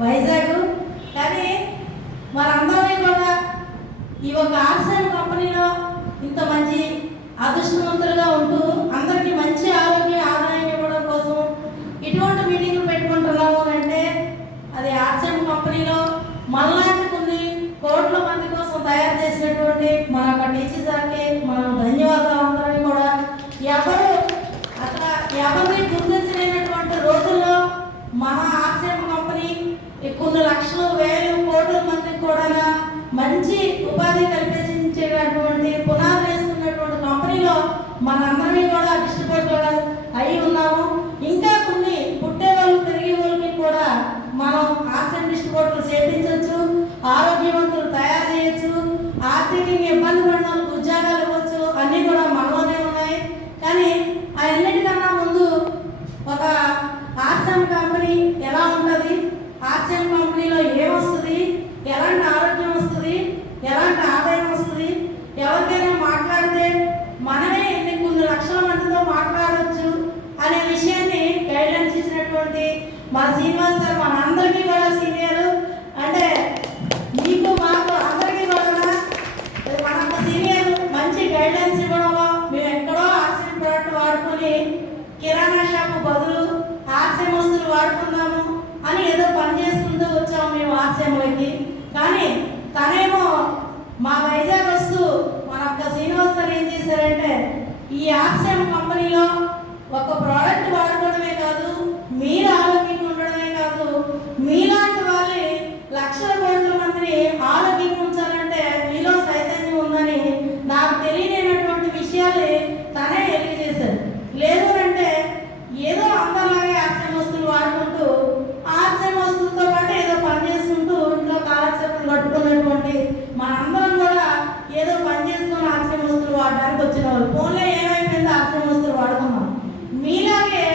వైజాగ్. కానీ మనందరినీ కూడా ఈ ఒక ఆర్సెమ్ కంపెనీలో ఇంత మంచి అదృష్టవంతులుగా ఉంటూ అందరికీ మంచి ఆదాయం ఇవ్వడం కోసం ఇటువంటి మీటింగ్లు పెట్టుకుంటున్నాము అంటే అది ఆర్సెమ్ కంపెనీలో మనలాంటి కొన్ని కోట్ల మంది కోసం తయారు చేసినటువంటి మన యొక్క టీచర్ సార్కి మనం ధన్యవాదాలు. అందరినీ కూడా ఎవరిని గుర్తించలేనటువంటి రోజుల్లో మన ఆర్సెమ్ కంపెనీ కొన్ని లక్షలు వేలు కోట్ల మందికి కూడా మంచి ఉపాధి కల్పించేటటువంటి పునాది వేసుకున్నటువంటి కంపెనీలో మనందరినీ కూడా ఇష్టపడి అయి ఉన్నాము. ఇంకా కొన్ని పుట్టే వాళ్ళు పెరిగే వాళ్ళకి కూడా మనం ఆర్సెమ్ డిస్ట్రిబ్యూటర్లు చేయించవచ్చు, ఆరోగ్యవంతులు తయారు చేయొచ్చు, ఆర్థికంగా ఇబ్బంది పడిన వాళ్ళకి ఉద్యోగాలు ఇవ్వచ్చు. అన్నీ కూడా మనలోనే ఉన్నాయి. కానీ అన్నిటికన్నా ముందు ఒక ఆర్సెమ్ కంపెనీ ఎలా ఉంటుంది, ఆర్సెమ్ కంపెనీలో ఏమొస్తుంది, ఎలాంటి ఆరోగ్యం వస్తుంది, ఎలాంటి ఆదాయం వస్తుంది, ఎవరికైనా మాట్లాడితే మనమే కొన్ని లక్షల మందితో మాట్లాడవచ్చు అనే విషయాన్ని గైడ్లైన్స్ ఇచ్చినటువంటి మన శ్రీనివాస్ సార్ మనందరికీ కూడా సీనియర్. అంటే మీకు మాకు అందరికీ కూడా మన సీనియర్ మంచి గైడ్లైన్స్ ఇవ్వడంలో మేము ఎక్కడో ఆర్సెమ్ ప్రోడక్ట్ వాడుకొని కిరాణా షాపు బదులు ఆర్సెమ్ వస్తువులు వాడుకుందాము అని ఏదో పని చేసుకుంటూ వచ్చాము మేము ఆర్సెమ్లకి. కానీ తనేమో మా వైజాగ్ వస్తూ మన యొక్క శ్రీనివాస్ సార్ ఏం చేశారంటే ఈ ఆర్సెమ్ కంపెనీలో ఒక ప్రోడక్ట్ వాడుకోవడమే కాదు, మీరు ఆరోగ్యంగా ఉండడమే కాదు, మీలాంటి వాళ్ళని లక్షల కోట్ల మందిని ఆరోగ్యంగా ఉంచాలంటే మీలో చైతన్యం ఉందని నాకు తెలియనటువంటి విషయాల్ని తనే తెలియజేశారు. లేదు అంటే ఏదో అందరిలాగే ఆర్సెమ్ వస్తువులు వాడుకుంటూ ఆర్సెమ్ వస్తువులతో పాటు ఏదో పని చేసుకుంటూ ఇంట్లో కాలక్షేపం కట్టుకున్నటువంటి మనందరం కూడా ఏదో పని చేసుకుని ఆర్సెమ్ వస్తువులు వాడడానికి వచ్చిన వాళ్ళు. ఫోన్లో ఏమైపోయిందో ఆర్సెమ్ వస్తువులు వాడుకున్నాం. మీలాగే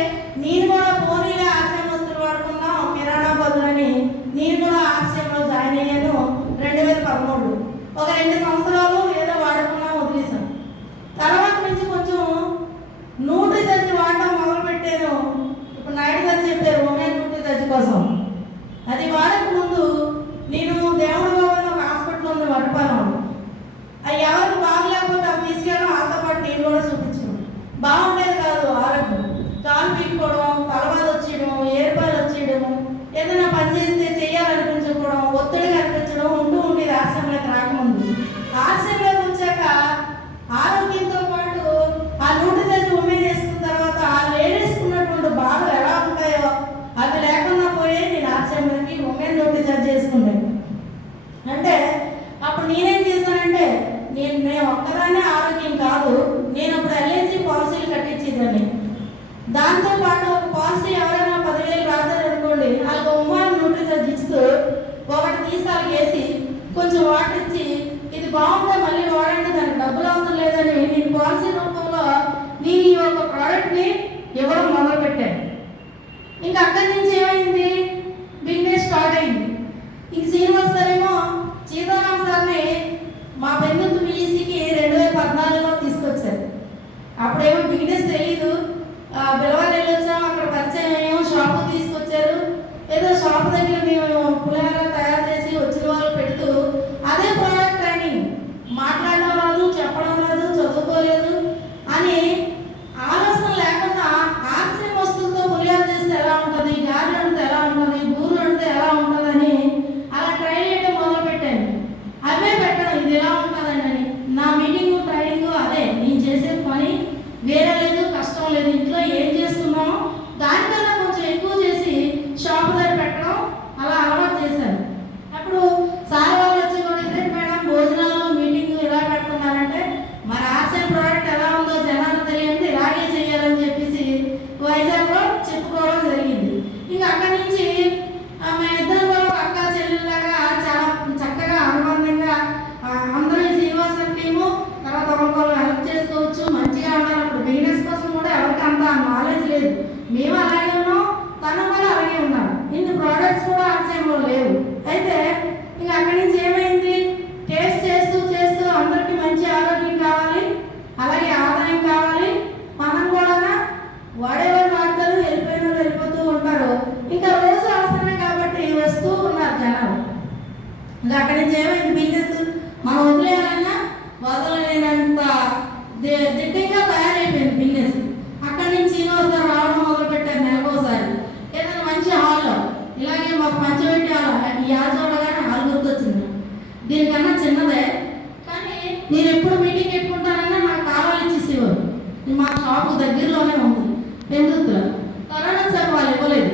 నేను కూడా ఫోన్లో ఆర్సెమ్ వస్తువులు వాడుకున్నాం కిరాణా బదులని నేను కూడా ఆర్సెమ్లో జాయిన్ అయ్యాను 2013. ఒక 2 సంవత్సరాలు ఏదో వాడుకున్నాం, వదిలేసాం. తర్వాత నుంచి కొంచెం న్యూట్రిజన్ వాడడం మొదలుపెట్టాను. ఇప్పుడు నాయుడు గారు చెప్పారు ఉమెన్ న్యూట్రిజన్ కోసం. అది వాడక ముందు నేను దేవుడి బాబు ఒక హాస్పిటల్ ఉంది వడపాలెం. అవి ఎవరికి బాగలేకపోతే అవి తీసుకెళ్ళడం, వాళ్ళతో పాటు నేను కూడా చూపించడం. బాగుండేది కాదు ఆరోగ్యం. కాలు పీక్కోవడం, తలబాధ వచ్చేయడం, ఏర్పాలు వచ్చేయడం, ఏదైనా పని చేస్తే చేయాలనిపించకపోవడం, ఒత్తిడిగా అనిపించడం ఉంటూ ఉండేది ఆర్సెమ్లోకి రాకముందు. ఆర్సెమ్లోకి వచ్చాక ఆరోగ్యంతో పాటు ఆ న్యూట్రిజన్ ఉమెన్ వేసుకున్న తర్వాత ఆ లేడీస్ ఉన్నటువంటి బాధలు ఎలా ఉంటాయో అవి లేకుండా పోయే నేను ఆర్సెమ్లోకి ఉమెన్ న్యూట్రిజన్ చేసుకుంటాను. అంటే అప్పుడు నేనేం చేశానంటే నేను ఒక్కదాన్నే ఆరోగ్యం కాదు, నేను అప్పుడు ఎల్ఐసి పాలసీలు కట్టించేదాన్ని. దాంతోపాటు ఒక పాలసీ ఎవరైనా 10,000 రాశారనుకోండి, వాళ్ళకి ఉమెన్ న్యూట్రిజన్ ఇస్తూ ఒకటి తీసాలు వేసి కొంచెం వాటర్ ఇచ్చి ఇది బాగుంటే మళ్ళీ వాడండి, దానికి డబ్బులు అవసరం లేదని నేను పాలసీ రూపంలో నేను ఈ ఒక ప్రోడక్ట్ని ఇవ్వడం మొదలుపెట్టాను. ఇంకా అక్కడి నుంచి ఏమైంది, బిజినెస్ స్టార్ట్ అయింది. ఇంక శ్రీనివాస్ సార్ ఏమో సీతారాం సార్ని మా బెంగళూరు పిఈసికి 2014లో తీసుకొచ్చారు. అప్పుడేమో బిజినెస్ తెలీదు, బిలవాళ్ళు వెళ్ళొచ్చాం, అక్కడ పరిచయం అయ్యాము, షాపు తీసుకొచ్చారు. ఏదో షాప్ దగ్గర మేము పులిహార తయారు చేసి వచ్చిన వాళ్ళు పెడుతూ అదే ప్రోడక్ట్ ట్రైనింగ్, మాట్లాడడం రాదు, చెప్పడం రాదు, చదువుకోలేదు అని ఆలోచన లేకుండా ఆర్సెమ్ వస్తువులతో పులిహార చేస్తే ఎలా ఉంటుంది, గారెలు వండితే ఎలా ఉంటుంది, బూరెలు వండితే ఎలా ఉంటుందని అలా ట్రై చేయడం మొదలుపెట్టాను. అవే పెట్టడం, ఇది ఎలా ఉంటుందని. నా మీటింగు ట్రైనింగ్ అదే, నేను చేసే పని వేరే లేదు, కష్టం లేదు. ఇంట్లో ఏం చేస్తున్నామో దానికన్నా కొంచెం ఎక్కువ చేసి షాప్ దగ్గర పెట్టడం అలా అలవాటు చేశాను. అప్పుడు సార్ వాళ్ళు వచ్చి కూడా ఇదే మేడం భోజనాలు మీటింగ్ ఇలా పెడుతున్నారంటే మరి ఆర్సెమ్ ప్రోడక్ట్ ఎలా ఉందో జనాలు తెలియంది, ఇలాగే చేయాలని చెప్పేసి వైజాగ్లో చెప్పుకోవడం జరిగింది. ఇంకా అక్కడి నుంచి మా ఇద్దరు కూడా అక్క చెల్లెల్లాగా చాలా చక్కగా అనుబంధంగా అందరూ శ్రీనివాస టీము తర్వాత ఒకరు హెల్ప్ చేసుకోవచ్చు, మంచిగా ఉండాలి. అప్పుడు బిజినెస్ కోసం కూడా ఎవరికి అంత నాలెడ్జ్ లేదు, మేము అలాగే ఉన్నాం, తను కూడా అలాగే ఉన్నాడు. ఇన్ని ప్రోడక్ట్స్ కూడా ఆర్సెమ్లో లేవు. అయితే ఇంకా అక్కడి నుంచి ఏమైంది, టేస్ట్ చేస్తూ చేస్తూ అందరికీ మంచి ఆరోగ్యం కావాలి, అలాగే ఆదాయం కావాలి. మనం కూడా వాడేవారు వాడతారు, వెళ్ళిపోయిన వాళ్ళు వెళ్ళిపోతూ ఉంటారు. ఇంకా రోజు అవసరమే కాబట్టి ఇంకా అక్కడి నుంచి ఏమైంది, బిజినెస్ మనం వదిలేయాలన్నా వదలలేనంత దిట్టంగా తయారైపోయింది బిజినెస్. అక్కడి నుంచి ఈరోజుసారి రావడం మొదలుపెట్టారు నెలకోసారి. ఏదైనా మంచి హాల్లో ఇలాగే మాకు పంచవెట్టి హాల్, ఈ హాల్ చూడగానే హాల్ గుర్తొచ్చింది. దీనికన్నా చిన్నదే కానీ నేను ఎప్పుడు మీటింగ్ పెట్టుకుంటానన్నా నాకు కావాలి ఇచ్చేసేవారు. మా షాపు దగ్గరలోనే ఉంది పెందుతులో. కరోనా సార్ వాళ్ళు ఇవ్వలేదు,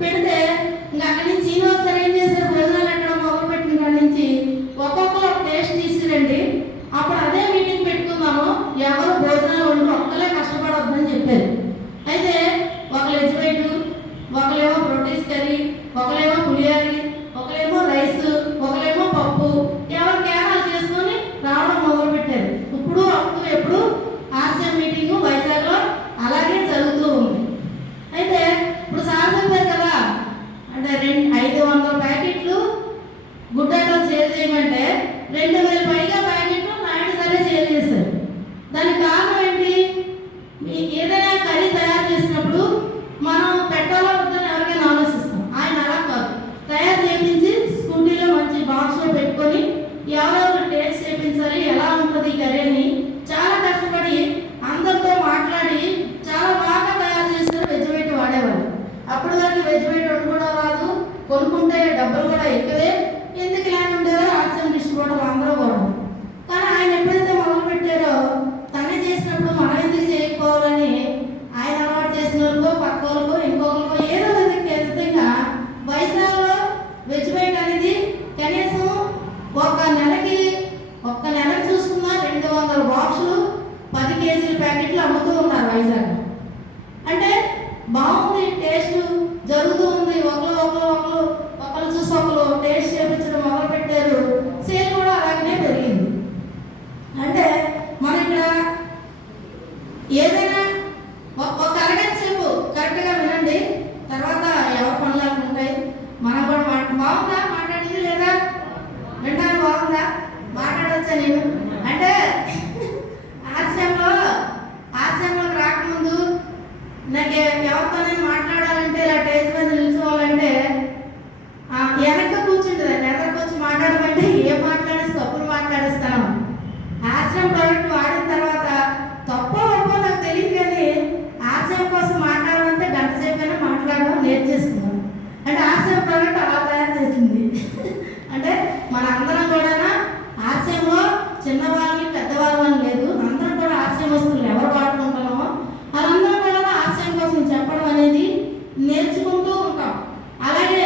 పెడితే ఇంకా అక్కడి నుంచి ఈరోజుసారి ఏం చేశారు, భోజనాలు ఎక్కడ మొదలుపెట్టిన కాడి నుంచి ఒక్కొక్కరు టేస్ట్ తీసుకురండి, అప్పుడు అదే మీటింగ్ పెట్టుకుందాము, ఎవరు భోజనాలు వండు ఒక్కలే కష్టపడొద్దని చెప్పారు. అయితే ఒకరు వెజ్, ఒకరేమో ప్రోటీన్స్ కర్రీ, ఒకరేమో పులిహోరీ, ఒకరేమో రైస్, ఒకరేమో పప్పు, ఎవరు కేరాలు చేసుకొని రావడం మొదలుపెట్టారు. ఇప్పుడు అప్పుడు ఎప్పుడు ఆర్సీఎం మీటింగు వైజాగ్లో అలాగే జరుగుతూ ఉంది. అయితే ఇప్పుడు సార్ చెప్పారు కదా, అంటే 500 ప్యాకెట్లు గుడ్డలో సేల్ చేయమంటే 2000 పైగా ప్యాకెట్లు నాయుడు సరే సేల్ చేశారు. దానికి కారణం ఏంటి, ఏదైనా కర్రీ తయారు చేసినప్పుడు మనం పెట్టాలో వద్దని ఎవరికైనా ఆలోచిస్తాం. ఆయన అలా కాదు, తయారు చేయించి స్కూటీలో మంచి బాక్స్లో పెట్టుకొని ఎవరెవరు టేస్ట్ చేయించాలి, ఎలా ఉంటుంది కర్రీ అని చాలా కష్టపడి అందరితో మాట్లాడి చాలా బాగా తయారు చేస్తారు. వెజ్ వెయిట్ వాడేవాళ్ళు. అప్పుడు దానికి వెజ్ వెయిట్ వండుకోవడం రాదు, కొనుక్కుంటే డబ్బులు కూడా ఎక్కువే, ఎందుకు ఇలా ఉండేవారు ఆర్సీఎం డిస్ట్రిబ్యూటర్ అందరూ కూడా. కానీ ఆయన ఎప్పుడైతే మొదలు పెట్టారో తనే చేసినప్పుడు మనం ఎందుకు చేయకపోవాలని ఆయన అలవాటు చేసిన వాళ్ళకో పక్క వాళ్ళకో ఇంకొకరికో ఏదో విధంగా వైజాగ్లో వెజ్ వెయిట్ అనేది కనీసం ఒక్క నెలకి చూసుకున్నా 200 బాక్సులు 10 కేజీల ప్యాకెట్లు అమ్ముతూ ఉన్నారు వైజాగ్. అంటే బాగుంది, టేస్ట్ జరుగుతూ ఉంది. ఒకరు చూసి ఒకరు టేస్ట్ చేయించడం మొదలు పెట్టారు. సేల్ కూడా అలాగనే పెరిగింది. అంటే మన ఇక్కడ ఏదైనా ఒక అరగంట సేపు కరెక్ట్గా వినండి, తర్వాత ఎవరి పనులు ఉంటాయి. మనం కూడా బాగుందా మాట్లాడింది లేదా, వినడానికి బాగుందా, మాట్లాడవచ్చా నేను అంటే ఆర్సీఎంలోకి రాకముందు నాకు ఎవరితోనైనా మాట్లాడాలంటే ఇలా టేస్ట్ మీద నిలుచోవాలంటే వెనక కూర్చుంటుందండి. ఎదరికి వచ్చి మాట్లాడమంటే ఏం మాట్లాడేసి తప్పులు మాట్లాడిస్తాను. ఆర్సీఎం ప్రోడక్ట్ వాడిన తర్వాత తప్పో ఒప్పో నాకు తెలియదు, కానీ ఆర్సీఎం కోసం మాట్లాడాలంటే గంట సేపు అయినా మాట్లాడడం నేర్చేసుకున్నాను. అంటే ఆర్సీఎం ప్రోడక్ట్ అలా తయారు చేసింది. అంటే మన అందరం కూడా ఆర్సీఎంలో చిన్నవాళ్ళని పెద్దవాళ్ళని లేదు, అందరం కూడా ఆర్సీఎం వస్తువులు ఎవరు వాడుకుంటున్నామో వాళ్ళందరూ కూడా ఆర్సీఎం కోసం చెప్పడం అనేది నేర్చుకుంటూ ఉంటాం. అలాగే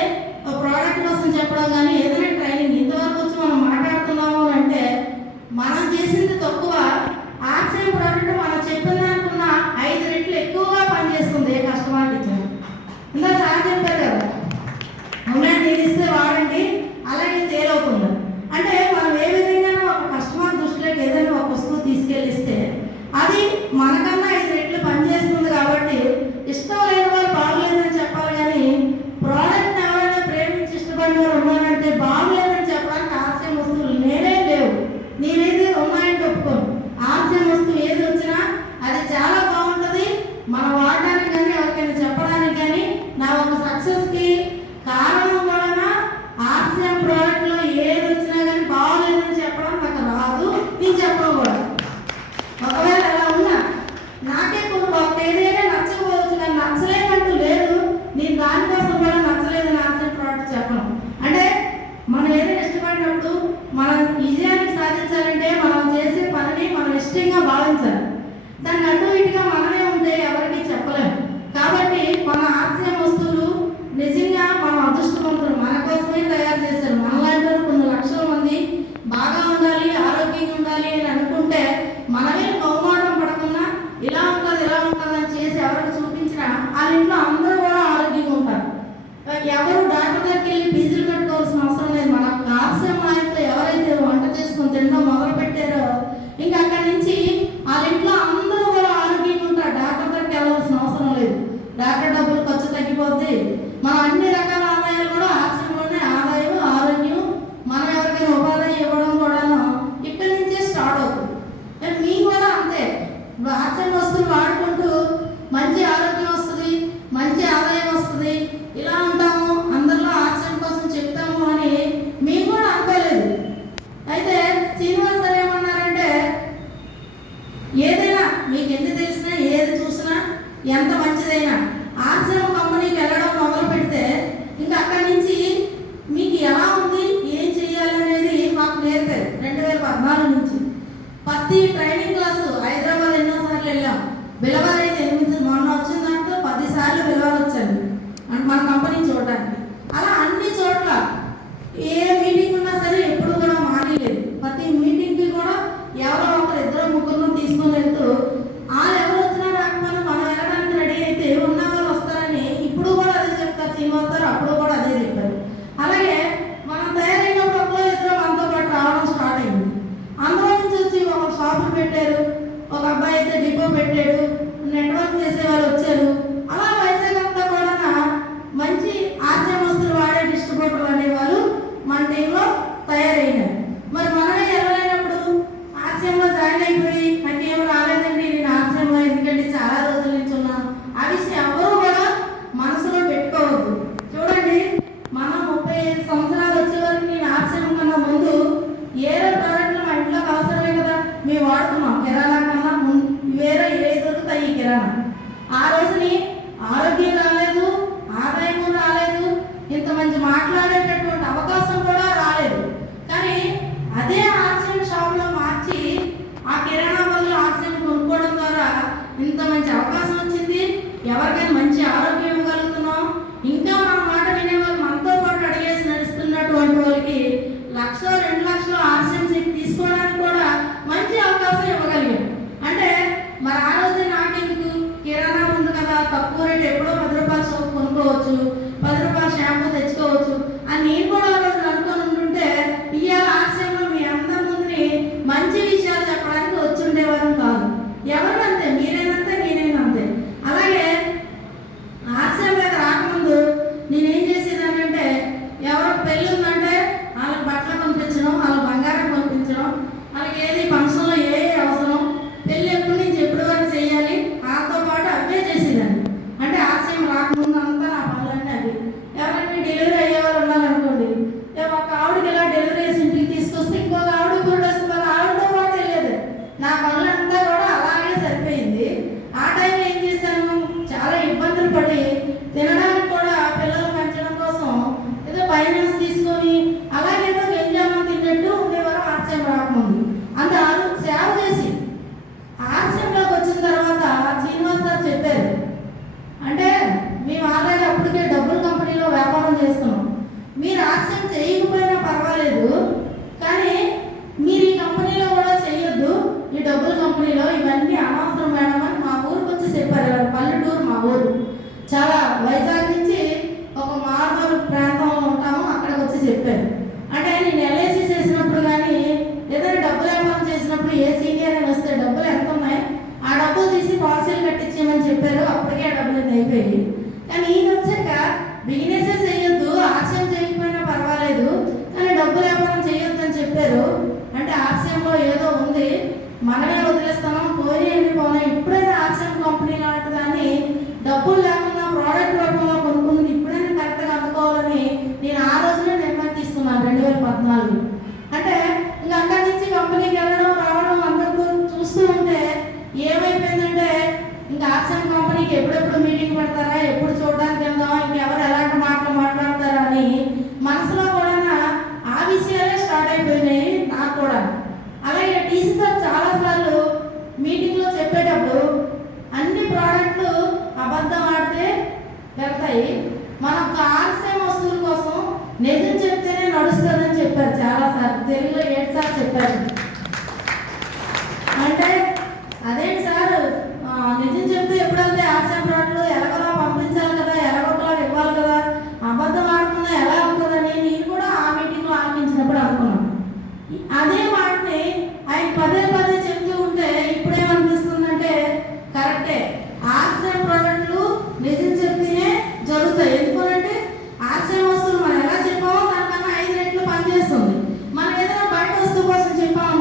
ప్రోడక్ట్ కోసం చెప్పడం కానీ ఏదైనా ట్రైనింగ్ ఇంతవరకు వచ్చి మనం మాట్లాడుతున్నాము అంటే మనం చేసింది తక్కువ. ఆర్సీఎం ప్రోడక్ట్ మనం చెప్పిన దానికన్నా 5 రెట్లు ఎక్కువగా పనిచేస్తుంది ఏ కస్టమర్కి ఇచ్చాము. ఇందా సార్ చెప్పారు కదా, అవునండి నేను ఇస్తే వాడండి అలాగే సేల్ అవుతుంది. అంటే మనం ఏ విధంగా ఒక కస్టమర్ దృష్టిలోకి ఏదైనా ఒక వస్తువు తీసుకెళ్ళిస్తే అది మనకన్నా 5 రెట్లు పనిచేస్తుంది. కాబట్టి ఇష్టం లేని వాళ్ళు బాగలేదని చెప్పాలి, కానీ ప్రోడక్ట్ ఎవరైనా ప్రేమించి ఇష్టపడిన వారు ఉన్నారంటే బాగలేదని చెప్పడానికి ఆర్సీఎం వస్తువులు నేనే లేవు. నేనైతే ఉన్నాయని ఒప్పుకోను. ఆర్సీఎం వస్తువు ఏది వచ్చినా అది చాలా బాగుంటుంది, మనం వాడడానికి కానీ ఎవరికైనా చెప్పడానికి కానీ. నా ఒక సక్సెస్కి కారణం కూడా ఆర్సీఎం ప్రోడక్ట్లో ఏది వచ్చినా కానీ బాగలేదని చెప్పడం నాకు రాదు, నేను చెప్పడం కూడా. ఒకవేళ అలా ఉన్నా నాకే ఒక ఏదైనా నచ్చకపోవచ్చు, కానీ నచ్చలేదంటూ లేదు. నేను దానికోసం కూడా నచ్చలేదని ఆర్సీఎం ప్రోడక్ట్ చెప్పను. అంటే మనం ఏదైనా ఇష్టపడినప్పుడు మనం విజయానికి సాధించాలంటే మనం చేసే పనిని మనం ఇష్టంగా భావించాలి. దాన్ని అటు ఇటుగా మనమే ఉంటే ఎవరికి చెప్పలేము. కాబట్టి మన ఆర్సీఎం వస్తువులు నిజంగా మనం అదృష్టవంతులు, మన కోసమే తయారు చేశారు. మనలాంటి కొన్ని లక్షల మంది బాగా ఉండాలి, ఆరోగ్యంగా ఉండాలి అని అనుకుంటే మనమే బహుమానం పడకుండా ఇలా ఉంటుంది అని చేసి ఎవరికి చూపించినా వాళ్ళ ఇంట్లో అందరూ కూడా ఆరోగ్యంగా ఉంటారు. ఎవరు డాక్టర్ దగ్గరికి వెళ్ళి ఫీజులు కట్టుకోవాల్సిన అవసరం లేదు. మన ఆర్సీఎం ఆయనతో ఎవరైతే వంట చేసుకొని తినడం మొదలు పెట్టారో ఇంకా అక్కడి నుంచి వాళ్ళ ఇంట్లో అందరూ కూడా ఆరోగ్యంగా ఉంటారు. డాక్టర్ దగ్గరికి వెళ్ళవలసిన అవసరం లేదు. డాక్టర్ డబ్బులు ఖర్చు తగ్గిపోద్ది. మనం అన్ని రకాల ఆదాయాలు కూడా ఆర్సీఎంలోనే, ఆదాయం ఆరోగ్యం మనం ఎవరికైనా ఉపాధి ఇవ్వడం కూడాను ఇక్కడి నుంచే స్టార్ట్ అవుతుంది. మీ కూడా అంతే. ఇప్పుడు ఆర్సీఎం వస్తువులు వాడుకుంటూ మంచి ఆరోగ్యం వస్తుంది, మంచి ఆదాయం వస్తుంది, ఇలా ఉంటాము, అందరిలో ఆర్సీఎం కోసం చెప్తాము అని మేము కూడా మీకు ఎన్ని తెలిసినా ఏది చూసినా ఎంత మంచిదైనా ఆర్సీఎం కంపెనీకి వెళ్ళడం మొదలు పెడితే ఇంకా అక్కడి నుంచి మీకు ఎలా ఉంది, ఏం చేయాలనేది మాకు నేర్పారు. 2014 నుంచి ప్రతి ట్రైనింగ్ క్లాసు హైదరాబాద్ ఎన్నోసార్లు వెళ్ళాం. బిలవారు అయితే 8 మొన్న వచ్చిన దాంట్లో 10 సార్లు బిలవారు వచ్చాను మన కంపెనీ చూడడానికి. అలా అన్ని చోట్ల ఏ మీటింగ్ ఉన్నా సరే ఎప్పుడు కూడా మానేయలేదు. ప్రతి మీటింగ్కి కూడా ఎవరో ఒకరు 2-3 తీసుకొని వెళ్తూ వాళ్ళు ఎవరు వచ్చినా రాకపోయినా మనం వెళ్ళడానికి రెడీ అయితే ఉన్న వాళ్ళు వస్తారని ఇప్పుడు కూడా అదే చెప్తారు. శ్రీనివాస్ గారు అప్పుడు కూడా అదే చెప్పారు. అలాగే మనం తయారైనప్పుడు ఒకరు 2 మనతో పాటు రావడం స్టార్ట్ అయింది. అందులో నుంచి వచ్చి ఒక షాపులు పెట్టారు, ఒక అబ్బాయి అయితే డిపో పెట్టాడు, నెట్వర్క్ చేసే వాళ్ళు వచ్చారు. అలా వైజాగ్ అంతా కూడా మంచి ఆర్సీఎం వస్తువులు వాడే డిస్ట్రిబ్యూటర్లు అనేవాళ్ళు మన టీంలో తయారైనారు. మరి మనమే వెళ్ళలేనప్పుడు ఆర్సీఎంలో జాయిన్ అయిపోయి నాకేం రాలేదండి, నేను ఆర్సీఎంలో ఎందుకంటే చాలా రోజుల నుంచి ఉన్నాను, ఆ విషయం ఎవరు కూడా మనసులో పెట్టుకోవద్దు. చూడండి, మనం 35 సంవత్సరాలు వచ్చే వరకు నేను ఆర్సీఎం కన్నా ముందు ఏదో ప్రోడక్ట్లు మా ఇంట్లోకి అవసరమే కదా మేము వాడుతున్నాం. కిరాణా కన్నా వేరే ఏ దొరుకుతాయి ఈ కిరాణా. ఆ రోజుని ఆరోగ్యం రాలేదు, ఆదాయం రాలేదు, ఇంత మంచి మాట్లాడేటటువంటి అవకాశం కూడా రాలేదు. కానీ అదే ఆర్సీఎం షాప్లో మార్చి ఆ కిరాణా బదులు ఆర్సీఎం కొనుక్కోవడం ద్వారా ఇంత మంచి అవకాశం వచ్చింది. ఎవరికైనా మంచి ఆరోగ్యం ఇవ్వగలుగుతున్నాం. ఇంకా మన మాట వినేవాళ్ళు మనతో పాటు అడిగేసి నడుస్తున్నటువంటి వాళ్ళకి 1,00,000-2 లక్షలు ఆర్సీఎం తీసుకోవడానికి కూడా మంచి అవకాశం ఇవ్వగలిగాం. అంటే మరి ఆ రోజు నాకెందుకు, కిరాణా ఉంది కదా, తక్కువ రేటు ఎప్పుడో 10 రూపాయల సోపు కొనుక్కోవచ్చు, 10 రూపాయల షాంపూ తెచ్చుకోవచ్చు అని నేను కూడా ఆ రోజు అనుకొని ఉంటుంటే ఇవాళ ఆర్సీఎంలో మీ అందరి ముందుని మంచి విషయాలు చెప్పడానికి వచ్చి ఉండేవారం కాదు. ఎవరినంతే, మీరేనంతే, నేనేనంతే. అలాగే ఆర్సీఎంలోకి రాకముందు నేనేం చేసేదానంటే ఎవరో పెళ్ళి ఉందంటే వాళ్ళకి బట్టలు పంపించడం, వాళ్ళ బంగారం పంపించడం, వాళ్ళకి ఏది ఫంక్షన్లో ఏ అవసరం, పెళ్ళి ఎప్పటి నుంచి ఎప్పటి వరకు చేయాలి, వాళ్ళతో పాటు అవే చేసేదాన్ని. అంటే ఆర్సీఎం రాకముందు అంతా నా పనులన్నీ అవి. ఎవరైనా డెలివరీ అయ్యేవారు ఉన్నారనుకోండి, ఒక ఆవిడకి ఇలా డెలివరీ చేసి ఇంటికి తీసుకొస్తే ఇంకొక ఆవిడ కూడా వస్తుంది, ఆవిడతో పాటు వెళ్ళేది. నా పనులంతా కూడా అలాగే సరిపోయింది. ఆ టైంలో ఏం చేశాను, చాలా ఇబ్బందులు పడి తినడానికి కూడా పిల్లలు పెంచడం కోసం ఏదో ఫైనాన్స్ తీసుకొని అలాగేదో ఎంజాయ్మెంట్ తిన్నట్టు ఉండేవారు ఆర్సీఎం రాకముందు. అందరూ సేవ చేసి ఆర్సీఎంలోకి వచ్చిన తర్వాత శ్రీనివాస్ గారు చెప్పారు, అంటే మేము ఆల్రెడీ అప్పటికే డబ్బుల కంపెనీలో వ్యాపారం చేస్తున్నాం, మీరు ఆర్సీఎం చేయకపోయినా పర్వాలేదు కానీ మీరు ఈ కంపెనీలో కూడా చేయొద్దు, ఈ డబ్బుల కంపెనీలో ఇవన్నీ అనవసరం మేడం అని మా ఊరికి వచ్చి చెప్పారు. పల్లెటూరు మా ఊరు, చాలా వైజాగ్ నుంచి ఒక మార్మల్ ప్రాంతంలో ఉంటాము, అక్కడికి వచ్చి చెప్పారు. అంటే నేను ఎల్ఐసి చేసినప్పుడు కానీ ఏదైనా డబ్బులు వ్యాపారం చేసినప్పుడు ఏ సీనియర్ అని వస్తే డబ్బులు ఎంత ఉన్నాయి ఆ డబ్బులు తీసి పాలసీలు కట్టించేయమని చెప్పారు. అప్పటికే ఆ డబ్బులు అయిపోయి. కానీ ఈయన వచ్చాక బిజినెసే చేయొద్దు, ఆర్సీఎం చేయకపోయినా పర్వాలేదు కానీ డబ్బులు వ్యాపారం చేయొద్దు అని చెప్పారు. అంటే ఆర్సీఎంలో ఏదో ఉంది, మనమే వదిలేస్తాము, పోయి పోనా, ఇప్పుడైనా ఆర్సీఎం కంపెనీ లాంటి దాన్ని డబ్బులు లేకుండా ప్రోడక్ట్ రూపంలో కొనుక్కుంది ఇప్పుడైనా కరెక్ట్గా అందుకోవాలని నేను ఆ రోజునే నిర్ణయం తీసుకున్నాను 2014. అంటే ఇంకా అక్కడి నుంచి కంపెనీకి వెళ్ళడం రావడం అందరితో చూస్తూ ఉంటే ఏమైపోయిందంటే ఇంకా ఆర్సీఎం కంపెనీకి ఎప్పుడెప్పుడు మీటింగ్ పెడతారా, ఎప్పుడు చూడడానికి వెళ్దామా, ఇంకెవరు ఎలాంటి మాటలు మాట్లాడతారా అని మనసులో కూడా ఆ విషయాలే స్టార్ట్ అయిపోయినాయి నాకు కూడా. అలాగే టీసీ సార్ చాలాసార్లు మీటింగ్లో చెప్పేటప్పుడు అన్ని ప్రోడక్ట్లు అబద్ధం ఆడితే వెళ్తాయి, మనం ఆర్సీఎం వస్తువుల కోసం నిజం చెప్తేనే నడుస్తుందని చెప్పారు చాలాసార్లు. తెలుగులో 7 సార్లు చెప్పారు. అంటే అదేంటి సార్, నిజం చెప్తే ఎప్పుడంటే ఆర్సీఎం ప్రోడక్ట్లు ఎలాగోలా పంపించాలి కదా, ఎలాగోలా ఇవ్వాలి కదా, అబద్ధం ఆడకుండా ఎలా అవుతుందని నేను కూడా ఆ మీటింగ్లో ఆలోచించినప్పుడు అనుకున్నాను. అదే మాటని ఆయన పదే పదే చెప్తూ ఉంటే ఇప్పుడేమనిపిస్తుందంటే కరెక్టే, ఆర్సీఎం ప్రోడక్ట్లు నిజం చెప్తేనే జరుగుతాయి. ఎందుకంటే ఆర్సీఎం వస్తువులు మనం ఎలా చెప్పామో దానికన్నా 5 రెట్లు పనిచేస్తుంది. మనం ఏదైనా బయట వస్తువు కోసం చెప్పాము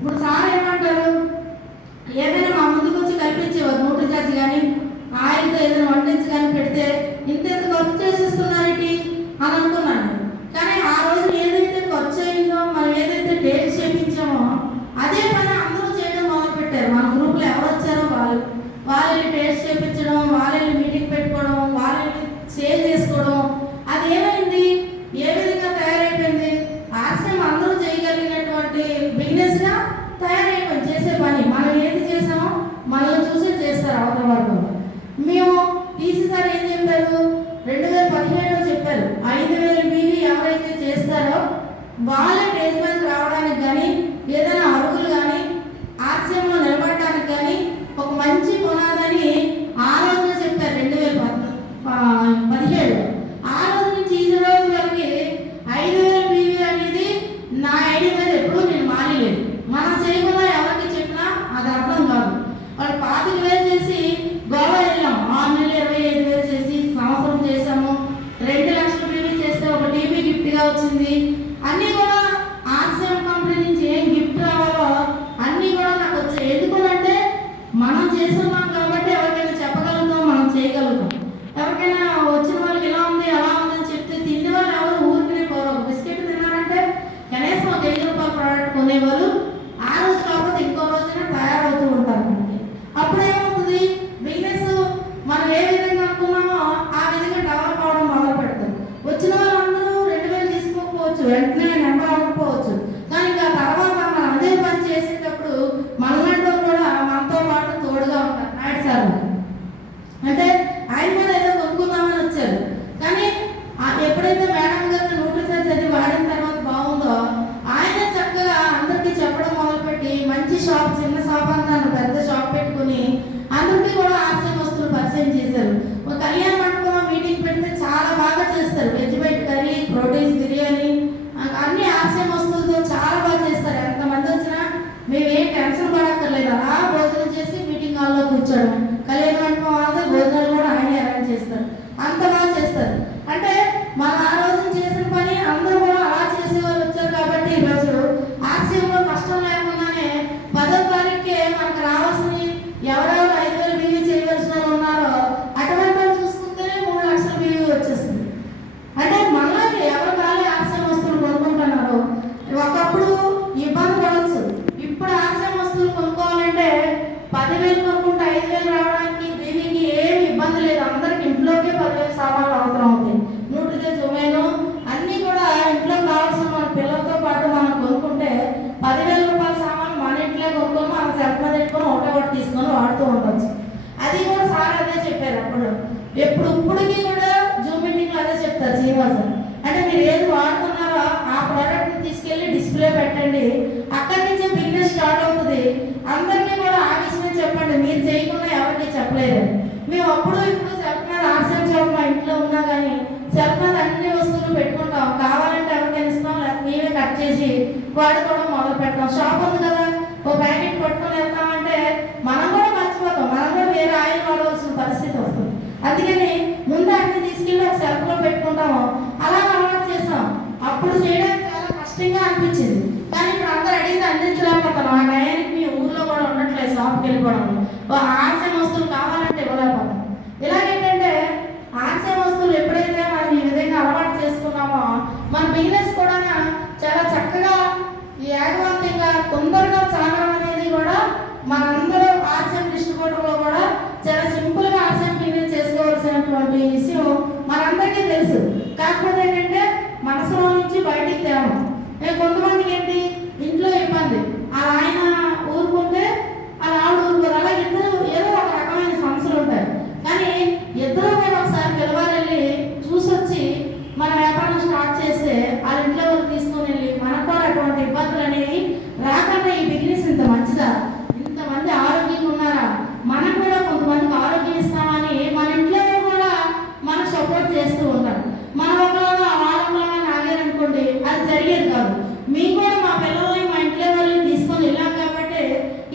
ఇప్పుడు సార్ ఏమంటారు, ఏదైనా మా ముందుకు వచ్చి కల్పించేవారు నూట చార్జ్ కానీ ఆయిల్తో ఏదైనా వండించి కానీ పెడితే ఇంత ఖర్చు చేసేస్తున్నారేంటి అని అనుకున్నాను. కానీ ఆ రోజు ఏదైతే ఖర్చు అయిందో, మనం ఏదైతే డేట్ చేయించామో అదే పని అందరూ చేయడం మొదలు పెట్టారు. మన గ్రూప్లో ఎవరు వచ్చారో వాళ్ళు టేస్ట్ చేయించడం, వాళ్ళు మీటింగ్ పెట్టుకోవడం, వాళ్ళు సేల్ చేసుకోవడం, అది ఏమైంది, ఏ విధంగా తయారైపోయింది, ఆశయం అందరూ చేయగలిగినటువంటి బిజినెస్గా తయారైపోయింది. చేసే పని మనం ఏది చేసామో మనల్ని చూసే చేస్తారు అవతల వరకు. మేము టీసీ సార్ ఏం చెప్పారు, 2017లో చెప్పారు 5,000 బీవీ ఎవరైతే చేస్తారో వాళ్ళే స్టేజ్ మీదకి రావడానికి కానీ, ఏదైనా అరుగులు కానీ, ఆశయంలో నిలబడడానికి కానీ ఒక మంచి పునాదని ఆ రోజున చెప్పారు 2017. ఆ రోజు నుంచి ఈ రోజు వరకు 5,000 బీవీ అనేది నా ఐడియా మీద ఎప్పుడూ నేను మానేలేదు. మనం చేయకుండా ఎవరికి చెప్పినా అది అర్థం కాదు. వాళ్ళు 25,000 చేసి గోవా వెళ్ళాం, 6 నెలలు 25,000 చేసి సంవత్సరం చేసాము. 2 లక్షల బీవీ చేస్తే ఒక టీవీ గిఫ్ట్గా వచ్చింది. అన్నీ కూడా ఆర్సిఎం కంపెనీ నుంచి ఏం గిఫ్ట్ రావాలో అన్నీ కూడా నాకు వచ్చాయి. ఎందుకంటే మనం చేస్తున్నాం కాబట్టి ఎవరికైనా చెప్పగలుగుతాం, మనం చేయగలుగుతాం. ఎవరికైనా వచ్చిన వాళ్ళకి ఇలా ఉంది అలా ఉందని చెప్తే తిండి వాళ్ళు ఎవరు ఊరికనే పోరు. ఒక బిస్కెట్ తిన్నారంటే కనీసం ఒక 5 రూపాయల ప్రోడక్ట్ కొనేవాళ్ళు ఆ రోజు కాకపోతే ఇంకో రోజున తయారవుతూ ఉంటారు మనకి. అప్పుడు ఏమవుతుంది, బిజినెస్ మనం ఏ విధంగా అనుకున్నామో ఆ విధంగా డెవలప్ అవడం మొదలు పెడతారు. వచ్చిన వాళ్ళందరూ 2,000 తీసుకోకపోవచ్చు, వెంటనే నెంబర్ అవ్వకపోవచ్చు. కానీ ఇంకా తర్వాత మనం అదే పని చేసేటప్పుడు మనలాంటి కూడా మనతో పాటు తోడుగా ఉంటారు. నాయుడు సార్ అంటే ఆయన కూడా ఏదో కొనుక్కుందామని వచ్చారు. కానీ ఎప్పుడైతే మేడం గారిని నోటీస్ అది వాడిన తర్వాత బాగుందో ఆయన చక్కగా అందరికీ చెప్పడం మొదలుపెట్టి మంచి షాప్, చిన్న షాప్ అంతా పెద్ద షాప్ పెట్టుకుని అందరికీ కూడా ఆర్సిఎం వస్తువులు పరిచయం చేశారు. ఒక కళ్యాణ మండపంలో మీటింగ్ పెడితే చాలా బాగా చేస్తారు. Veg bite curry, proteins biryani అన్ని ఆర్సిఎం వస్తువులతో చాలా బాగా చేస్తారు. ఎంతమంది వచ్చినా మేమేం టెన్షన్ పడక్కర్లేదు. అలా భోజనం చేసి మీటింగ్ హాల్లో కూర్చోడం, కళ్యాణ మండపం వాళ్ళతో భోజనాలు కూడా ఆయన అరేంజ్ చేస్తారు. అంత బాగా చేస్తారు. అంటే మన ఆ రోజు చేసిన పని అందరూ కూడా అలా చేసే వాళ్ళు వచ్చారు. కాబట్టి ఈరోజు ఆర్సిఎంలో కష్టం లేకుండానే 10వ తారీఖుకే మనకు రావాల్సిన ఎవరెవరు 5,000 బీవీ చేయవలసిన వాళ్ళు ఉన్నారో అటువంటి వాళ్ళు చూసుకుంటేనే 3 లక్షల బీవీ వచ్చేస్తుంది. అంటే మనకి ఎవరు కాలే ఆర్సిఎం వస్తువులు కొనుక్కుంటున్నారు. ఒకప్పుడు ఇబ్బంది పడవచ్చు. ఇప్పుడు ఆర్సిఎం వస్తువులు కొనుక్కోవాలంటే 10,000 కొనుక్కుంటే 5,000 రావడానికి బీవీకి ఏమి ఇబ్బంది లేదు. అందరికి ఇంట్లోకే 10,000 సామాన్లు అవసరం అవుతాయి. నూటిదే జొమాటో అన్నీ కూడా ఇంట్లో కావాల్సిన మన పిల్లలతో పాటు మనం కొనుక్కుంటే 10,000 రూపాయల సామాన్లు మన ఇంట్లో కొనుక్కొని మనం సెల్ఫ్ మీద పెట్టుకొని ఒకటి తీసుకొని వాడుతూ ఉండవచ్చు. అది కూడా సార్ అదే చెప్పారు అప్పుడు. ఇప్పటికీ కూడా జూమ్ మీటింగ్లో అదే చెప్తారు శ్రీనివాస్. అంటే మీరు ఏది వాడుతున్నారో ఆ ప్రోడక్ట్ని తీసుకెళ్ళి డిస్ప్లే పెట్టండి, అక్కడి నుంచే బిజినెస్ స్టార్ట్ అవుతుంది. అందరికీ కూడా ఆ విషయమే చెప్పండి, మీరు చేయకుండా ఎవరికి చెప్పలేదు. మేము అప్పుడు ఇప్పుడు సెల్ఫ్ మీద ఆర్సిఎం షాప్ మా ఇంట్లో ఉన్నా కానీ సెల్ఫ్ మీద అన్ని వస్తువులు పెట్టుకుంటాం. కావాలంటే ఎవరికైనా ఇస్తాం, లేకపోతే మేమే కట్ చేసి వాడుకోవడం మొదలు పెడతాం. షాప్ ఉంది కదా, ఒక ప్యాకెట్ పట్టుకొని వెళ్తామంటే మనం కూడా మర్చిపోతాం, మనం కూడా వేరే ఆయిల్ వాడవలసిన పరిస్థితి వస్తుంది. అందుకని ముందు అన్ని తీసుకెళ్ళి ఒక సెల్ఫ్లో పెట్టుకుంటాము. అలా అలవాటు చేస్తాం. అప్పుడు చేయడానికి చాలా కష్టంగా అనిపించింది. కానీ ఇప్పుడు అందరూ అడిగితే అందించలేకపోతాం. ఆ టయానికి మీ ఊర్లో కూడా ఉండట్లేదు షాప్కి వెళ్ళిపోవడం, ఆర్సిఎం వస్తువులు కావాలంటే ఇవ్వలేకపోతాం. ఇలాగేంటంటే ఆర్సిఎం వస్తువులు ఎప్పుడైతే మనం ఈ విధంగా అలవాటు చేసుకున్నామో మన బిజినెస్ కూడా చాలా చక్కగా యాగవంతంగా తొందరగా సాగడం అనేది కూడా మనందరూ ఆర్సిఎం డిస్ట్రిబ్యూటర్లో కూడా చాలా సింపుల్గా ఆర్సిఎం బిజినెస్ చేసుకోవాల్సినటువంటి విషయం మనందరికీ తెలుసు. కాకపోతే ఏంటంటే మనసులో నుంచి బయటికి తేవడం. కొంతమందికి ఏంటి ఇంట్లో ఇబ్బంది, అలా ఆయన ఊరుకుంటే అలా ఆవిడ ఊరుకోరు. అలా ఇద్దరు ఏదో ఒక రకమైన సమస్యలు ఉంటాయి. కానీ ఇద్దరు కూడా ఒకసారి పిలవారెళ్ళి చూసొచ్చి మన వ్యాపారం స్టార్ట్ చేస్తే వాళ్ళ ఇంట్లో వాళ్ళు తీసుకొని వెళ్ళి మనకు కూడా అటువంటి ఇబ్బందులు అనేవి రాకుండా ఈ బిజినెస్ ఇంత మంచిదా, ఇంతమంది ఆరోగ్యంగా ఉన్నారా, మనం కూడా కొంతమందికి ఆరోగ్యం ఇస్తామని మన ఇంట్లో కూడా మనకు సపోర్ట్ చేస్తూ ఉంటారు. మన ఒకలాగా వాళ్ళ నాగారనుకోండి అది జరిగేది కాదు. మేము కూడా మా పిల్లల్ని మా ఇంట్లో వాళ్ళని తీసుకొని వెళ్ళాం కాబట్టి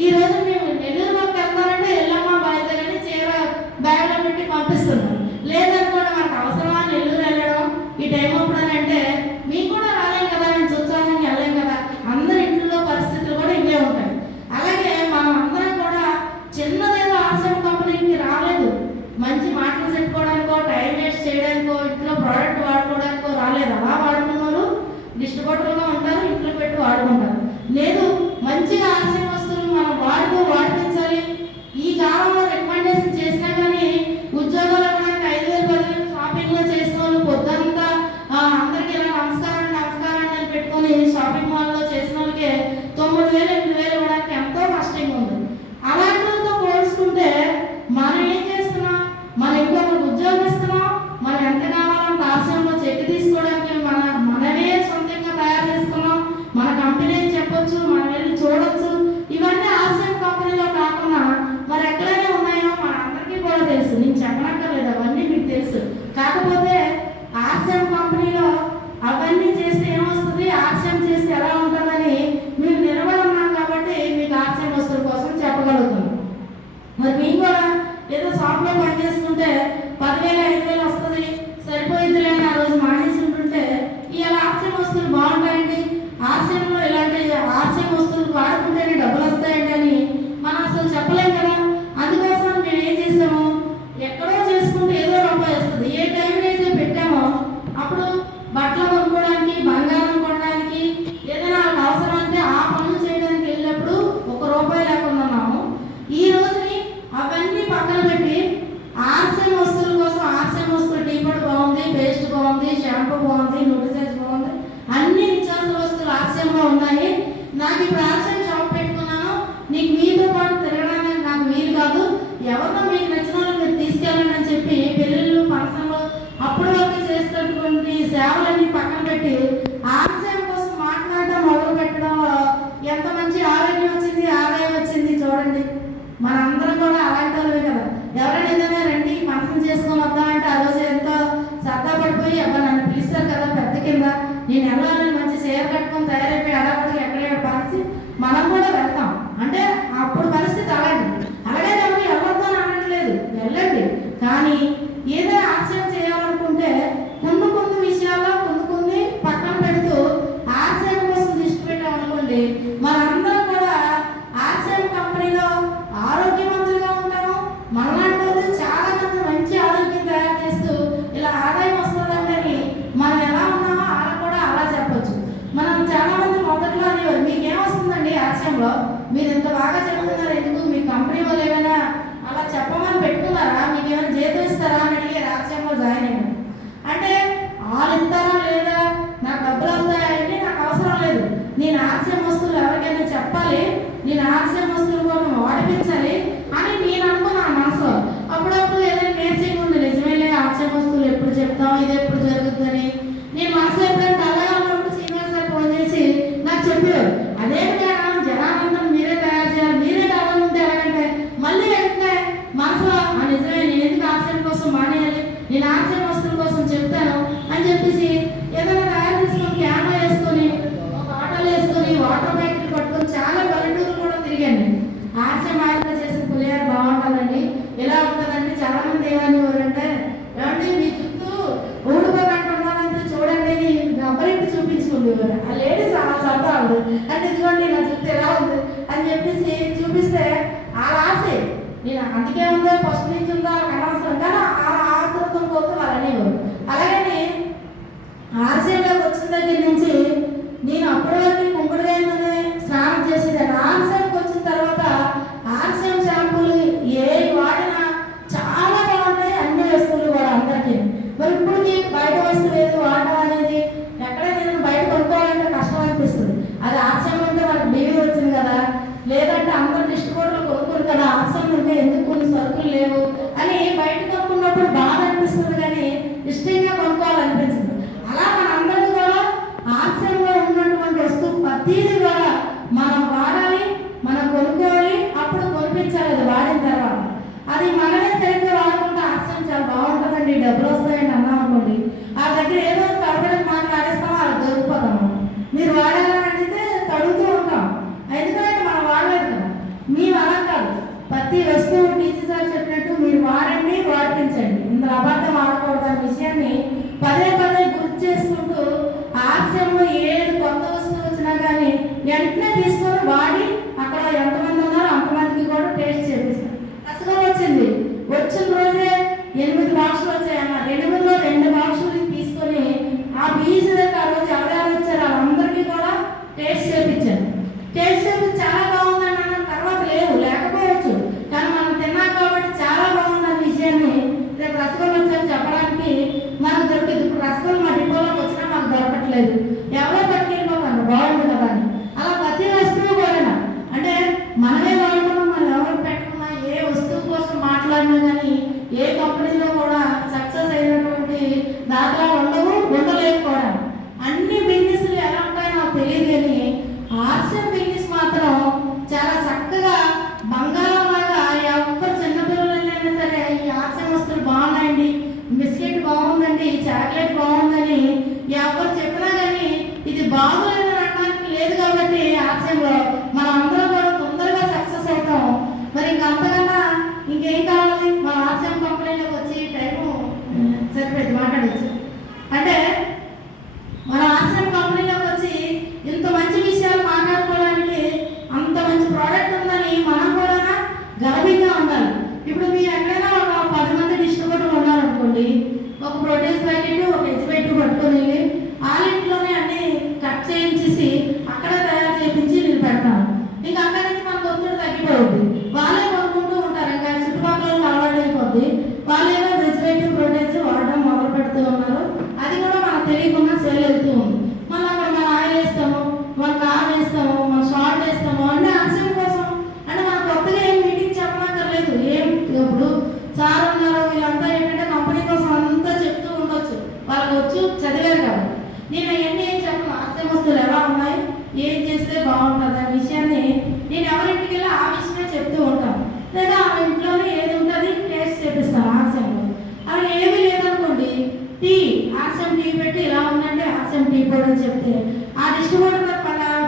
ఈ రోజు మేము నెల్లూరు వరకు వెళ్తారంటే వెళ్ళమ్మా బయలుదేరని చీర బ్యాగ్లో పెట్టి పంపిస్తున్నాం. లేదనుకోండి మనకు అవసరమా నెల్లూరు వెళ్ళడం ఈ టైం అప్పుడని అంటే మేము కూడా రాలేం కదా, నేను చూచాలని వెళ్ళలేం కదా. అందరి ఇంట్లో పరిస్థితులు కూడా ఇంకే ఉంటాయి. వాడుకుంటారు. లేదు, మంచిగా ఆర్సీఎం వస్తువులు మనం వాడిపించాలి. ఈ కాలంలో రికమెండేషన్ చేసినా కానీ ఉద్యోగాలు ఇవ్వడానికి 5,000 10,000 షాపింగ్లో చేసిన వాళ్ళు పొద్దంతా అందరికీ ఇలా నమస్కారం నమస్కారం అని పెట్టుకొని షాపింగ్ మాల్లో చేసిన వాళ్ళకి 9,000 8,000 ఇవ్వడానికి ఎంతో కష్టంగా ఉంది. అలాంటితో పోల్చుకుంటే మనం ఏం చేస్తున్నాం? మనం ఇంకొకరికి ఉద్యోగం ఇస్తున్నాం. మనం ఎంత కావాలంటే ఆశయంలో చెక్ తీసుకోవడానికి మనమే సొంతంగా తయారు చేసుకున్నాం. మన కంపెనీ చెప్పొచ్చు, మనం వెళ్ళి చూడొచ్చు. ఇవన్నీ ఆశయం కంపెనీలో కాకుండా మరి ఎక్కడైనా ఉన్నాయో మన అందరికీ కూడా తెలుసు. నేను చెప్పనక్కర్లేదు, అవన్నీ మీకు తెలుసు. కాకపోతే ఆశయం కంపెనీలో అవన్నీ చేస్తే ఏమొస్తుంది, ఆశయం చేస్తే ఎలా ఉంటుందని మీరు నిలబడున్నాం కాబట్టి మీకు ఆశయం వస్తువుల కోసం చెప్పగలుగుతున్నాం. మరి మేము కూడా ఏదో షాప్లో పనిచేస్తుంటే 10,000 5,000 వస్తుంది సరిపోయిందిలే అని ఆ రోజు మానేసి ఉంటుంటే ఇవాళ ఆర్సీఎం వస్తువులు బాగుంటాయండి, ఆర్సీఎంలో ఇలాంటి ఆర్సీఎం వస్తువులు వాడుకుంటేనే డబ్బులు వస్తాయండి అని మనం అసలు చెప్పలేం కదా. అందుకోసం మేము ఏం చేసాము, ఎక్కడో చేసుకుంటే ఏదో రూపాయి వస్తుంది. ఏ టైంలో అయితే పెట్టామో అప్పుడు బట్టలు కొనుక్కోవడానికి, బంగారం కొనడానికి, ఏదైనా అవసరం అంటే ఆ పనులు చేయడానికి వెళ్ళినప్పుడు 1 రూపాయి లేకుండా ఉన్నాము. ఈ రోజుని అవన్నీ పక్కన పెట్టి ఆర్సీఎం వస్తువుల కోసం ఆర్సీఎం వస్తువులు టీపొడి బాగుంది, పేస్ట్ బాగుంది, షాంపూ బాగుంది, న్యూట్రిసైజ్ బాగుంది, అన్ని నిత్యావసర వస్తువులు ఆర్సీఎంలో ఉన్నాయి. నాకు ఇప్పుడు ఆర్సీఎం షాప్ పెట్టుకున్నాను, నీకు మీతో పాటు తిరగడానికి నాకు వీలు కాదు, ఎవరినో మీకు నచ్చిన వాళ్ళు మీరు తీసుకెళ్ళండి అని చెప్పి పెళ్ళిళ్ళు ఫంక్షన్లు అప్పటి వరకు చేసేటటువంటి సేవలన్నీ పక్కన పెట్టి ఆర్సీఎం కోసం మాట్లాడడం మొదలు పెట్టడంలో ఎంత మంచి ఆరోగ్యం వచ్చింది, ఆదాయం వచ్చింది చూడండి. మనందరం కూడా అలాంటి వాళ్ళే కదా. ఎవరైనా ఏదైనా రండి ఫంక్షన్ చేసుకొని వద్దా అంటే ఆ రోజు ఎంతో సరదా పడిపోయి అబ్బా నన్ను పిలుస్తారు కదా పెద్ద కింద, నేను వెళ్ళాలని మంచి చీర కట్టుకొని తయారైపోయి అడగకుండా ఎక్కడెక్కడ పరిస్థితి మనం కూడా వెళ్తాం. అంటే అప్పుడు పరిస్థితి అలాంటి. అలాగే ఎవరు వెళ్ళొద్దు అని అనట్లేదు, వెళ్ళండి. కానీ ఏదైనా ఆర్సీఎం చేయాలనుకుంటే కొన్ని విషయాల్లో కొన్ని పక్కన పెడుతూ ఆర్సీఎం కోసం దృష్టి పెట్టామనుకోండి, మనందరం కూడా ఆర్సీఎం కంపెనీలో ఆరోగ్యవంతులుగా ఉంటాము. మనలాంటి వాళ్ళు చాలా మంది మంచి ఆరోగ్యం తయారు చేస్తూ ఇలా ఆదాయం వస్తుందంటే మనం ఎలా ఉన్నామో అలా కూడా అలా చెప్పొచ్చు. మనం చాలా మంది మొదట్లో అనేవారు మీకేం వస్తుందండి ఆర్సీఎంలో, మీరు ఇంత బాగా చెప్తున్నారు ఎందుకు, మీ కంపెనీ వాళ్ళు ఏమైనా అలా చెప్పమని పెట్టుకున్నారా, మీకు ఏమైనా జీతం ఇస్తారా అని అడిగారు ఆర్సీఎంలో జాయిన్ అయ్యాను. అంటే వాళ్ళు ఇస్తారా లేదా, నాకు డబ్బులు వస్తాయండి, నాకు అవసరం లేదు, నేను ఆర్సీఎం వస్తువులు ఎవరికైనా చెప్పాలి, నేను ఆర్సీఎం వస్తువులు కోసం వాడిపించాలి అని నేను అనుకున్నాను మనసులో. అప్పుడప్పుడు ఏదైనా నేర్చుకుంది ఉంది, నిజమేలే ఆర్సీఎం వస్తువులు ఎప్పుడు చెప్తాం, ఇది ఎప్పుడు జరుగుతుందని నేను మనసులో ఎప్పుడైనా డల్గా ఉన్నప్పుడు శ్రీనివాస్ సార్ ఫోన్ చేసి నాకు చెప్పారు, అదే మేడం జనానందరం మీరే తయారు చేయాలి, మీరే డల్గా ఉంటే ఎలాగంటే మళ్ళీ వెంటనే మనసులో నిజమే నేను ఎందుకు ఆర్సీఎం కోసం మానేయాలి, నేను ఆర్సీఎం వస్తువుల కోసం చెప్తాను అని చెప్పేసి ఏదైనా తయారు చేసుకొని క్యామెరా వేసుకొని ఒక ఆటోలు వేసుకొని వాటర్ బ్యాగులు పట్టుకొని చాలా పల్లెటూరు కూడా తిరిగాను. ఆర్సీఎం ఆయిల్తో చేసిన పులిహార బాగుంటుందండి, ఎలా ఉంటుందంటే చాలా మంది ఏమనేవారంటే ఏమంటే మీ చుట్టూ ఊడిపోకుండా ఉండాలంటే చూడండి గబ్బరికి చూపించుకుంటేవారు ఆ లేడీస్ అలా చదవాలి అంటే ఇదిగోండి నా చుట్టూ ఎలా ఉంది అని చెప్పేసి చూపిస్తే ఆ రాసే నేను అందుకే ఉందో ఫస్ట్ నుంచి ఉందో అనవసరం కానీ ఆ ఆకృతం కోసం వాళ్ళు అనేవారు. అలాగని ఆర్సీఎంలోకి వచ్చిన దగ్గర నుంచి నేను అప్పటి వరకు కుంకుడుగాయతోనే స్నానం చేసేదాన్ని. ఆర్సీఎంకి వచ్చిన తర్వాత ఆర్సీఎం షాంపూలు ఏ వాడినా చాలా బాగుంటాయి, అన్ని వస్తువులు కూడా అందరికీ. మరి ఇప్పటికి బయట వస్తువు లేదు వాడడం అనేది ఎక్కడైనా నేను బయట కొనుక్కోవాలంటే కష్టం అనిపిస్తుంది. అది ఆర్సీఎం అంటే మనకు బీవీ వచ్చింది కదా, లేదంటే అందరు డిస్ట్రిబ్యూటర్లు కొనుక్కోరు కదా, ఆర్సీఎం ఉంటే ఎందుకు కొన్ని సరుకులు లేవు అని బయట కొనుక్కున్నప్పుడు బాధ అనిపిస్తుంది కానీ ఇష్టంగా కొనుక్కోవాలనిపిస్తుంది. అలా మనందరికీ కూడా ఆర్సీఎంలో ఉన్నటువంటి వస్తువు ప్రతిదీ కూడా మనం వాడాలి, మనం కొనుక్కోవాలి, అప్పుడు కొనిపించాలి. అది వాడిన తర్వాత అది మనమే సరిగ్గా వాడుకుంటే ఆర్సీఎం చాలా బాగుంటుందండి, డబ్బులు వస్తాయండి అన్నాం అనుకోండి, ఆ దగ్గర ఏదో తడబడి మాట్లాడేస్తామో అలా దొరికిపోతాము. మీరు వాడాలని అడిగితే తడుగుతూ ఉంటాం, ఎందుకంటే మనం వాడలేదు కదా. మేము అలా కాదు, ప్రతి వస్తువు టీచర్ సార్ చెప్పినట్టు మీరు వాడండి, వాడిపించండి, ఇందులో అబద్ధం ఆడకూడదు అనే విషయాన్ని పదే గుర్తు చేసుకుంటూ ఆర్సీఎంలో ఏది కొత్త వస్తువు వచ్చినా కానీ వెంటనే తీసుకొని వాడి అక్కడ ఎంతమంది ఉన్నారో అంతమందికి కూడా టేస్ట్ చేపిస్తాం. కసగా వచ్చింది వచ్చిన రోజే 8 బాక్సులు వచ్చాయి అన్న, 8లో 2 బాక్సులు తీసుకొని ఆ బీచ్ దగ్గర ఆ రోజు ఎవరెవరు వచ్చారు వాళ్ళందరికీ కూడా టేస్ట్ బాగోలేదని అనడానికి లేదు కాబట్టి ఆశయంలో మనం అందరం కూడా తొందరగా సక్సెస్ అవుతాం. మరి ఇంకంతకన్నా ఇంకేం కావాలి? మన ఆశయం కంపెనీలోకి వచ్చి టైము సరిపోయింది మాట్లాడవచ్చు. అంటే మన ఆశ్రమ కంపెనీలోకి వచ్చి ఇంత మంచి విషయాలు మాట్లాడుకోవడానికి అంత మంచి ప్రోడక్ట్ ఉందని మనం కూడా గర్వంగా ఉండాలి. ఇప్పుడు మీరు ఎక్కడైనా ఒక 10 మంది డిస్ట్రిబ్యూటర్లు ఉన్నారనుకోండి, ఒక ప్రోటీన్స్ ప్యాకెట్ ఒక ఎగ్జిబిట్ పట్టుకొని వెళ్ళి వాళ్ళ ఇంట్లోనే అన్ని కట్ చేయించేసి అక్కడ తయారు చేయించి నేను పెడతాను. ఇంకా అక్కడి నుంచి మనకు ఒత్తిడి తగ్గిపోతుంది. వాళ్ళే కొనుక్కుంటూ ఉంటారు. ఇంకా చుట్టుపక్కల అలవాటు అయిపోద్ది. వాళ్ళేమో వెజిటేటివ్ ప్రోటీన్స్ వాడడం మొదలు పెడుతూ ఉన్నారు. అది కూడా మనకు తెలియకుండా సేల్ అవుతూ ఉంది. మళ్ళీ అక్కడ మన ఆయిల్ వేస్తాము, మన కారం వేస్తాము, మన సాల్ట్ వేస్తాము అంటే ఆశయం కోసం. అంటే మన కొత్తగా ఏం మీటింగ్ చెప్పనక్కర్లేదు. ఏం ఇప్పుడు సార్ ఉన్నారు, వీళ్ళంతా ఏంటంటే కంపెనీ కోసం అంతా చెప్తూ ఉండొచ్చు, వాళ్ళకి వచ్చు, చదివారు కాబట్టి. నేను అవన్నీ ఏం చెప్పను. ఆశయం వస్తువులు ఎలా ఉన్నాయి, ఏం చేస్తే బాగుంటుంది అనే విషయాన్ని నేను ఎవరింటికి వెళ్ళి ఆ విషయమే చెప్తూ ఉంటాను. లేదా ఆ ఇంట్లోనే ఏది ఉంటుంది టేస్ట్ చేపిస్తాను ఆశయంలో. అలా ఏమీ లేదనుకోండి, టీ ఆశయం టీ పెట్టి ఇలా ఉందంటే ఆశయం టీ పొడి అని చెప్తే ఆ డిస్ట్రిబ్యూటర్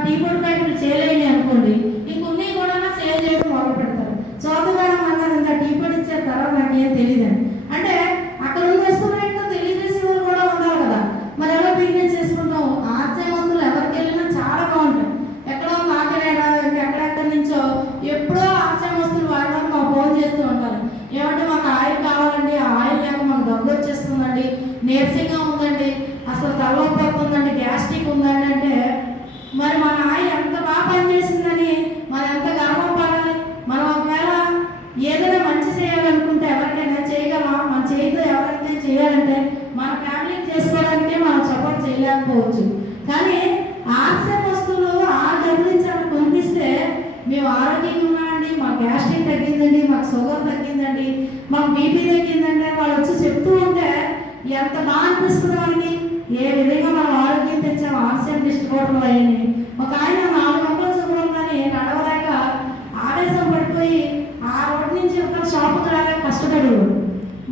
టీ పొడి ప్యాకెట్లు చేయలేని అనుకోండి, ఇంకొన్ని కూడా సేల్ చేయడం మొదలు పెడతారు. చోతగానం అన్నారు ఇంకా టీ పొడి ఇచ్చారు తర్వాత నాకేం తెలియదండి. అంటే అక్కడ ఉన్న వస్తువులు ఏంటో తెలియజేసే వాళ్ళు కూడా ఉండాలి కదా. మరి ఎలా బిజినెస్ చేసుకుంటాం? ఆశయ వస్తువులు ఎవరికి వెళ్ళినా చాలా బాగుంటాయి. ఎక్కడో కాకినాడ ఎక్కడెక్కడి నుంచో ఎప్పుడో ఆశయ వస్తువులు వాడడానికి మాకు ఫోన్ చేస్తూ ఉంటారు. ఏమంటే మాకు ఆయిల్ కావాలండి, ఆ ఆయిల్ లేక మాకు దగ్గు వచ్చేస్తుందండి, నీరసంగా ఉందండి, అసలు తలనొప్పి వస్తుందండి, గ్యాస్ట్రిక్ ఉందండి అంటే మరి మన ఆయిల్ ఎంత బాగా పనిచేసిందని మనం ఎంత గర్వపడాలి. మనం ఒకవేళ ఏదైనా మంచి చేయాలనుకుంటే ఎవరికైనా చేయగలమా? మన చేతితో ఎవరికైనా చేయాలంటే మన ఫ్యామిలీకి చేసుకోవడానికే మనం సపోర్ట్ చేయలేకపోవచ్చు. కానీ ఆశయ వస్తువులు ఆ డబ్బులు ఇచ్చి కొనిపిస్తే మేము ఆరోగ్యంగా ఉన్నామండి, మా గ్యాస్ట్రిక్ తగ్గిందండి, మాకు షుగర్ తగ్గిందండి, మాకు బీపీ తగ్గిందండి అని వాళ్ళు వచ్చి చెప్తూ ఉంటే ఎంత బాగా అనిపిస్తుంది మనకి. ఏ విధంగా మనం ఆరోగ్యం తెచ్చాము ఆశయం డిస్ట్రిబ్యూటర్లు అయ్యని. ఒక ఆయన 4 గంటల షుగర్ ఉందని నడవలేక ఆవేశం పడిపోయి ఆ రోడ్డు నుంచి ఒక షాపుకి రాలేక కష్టపడాడు.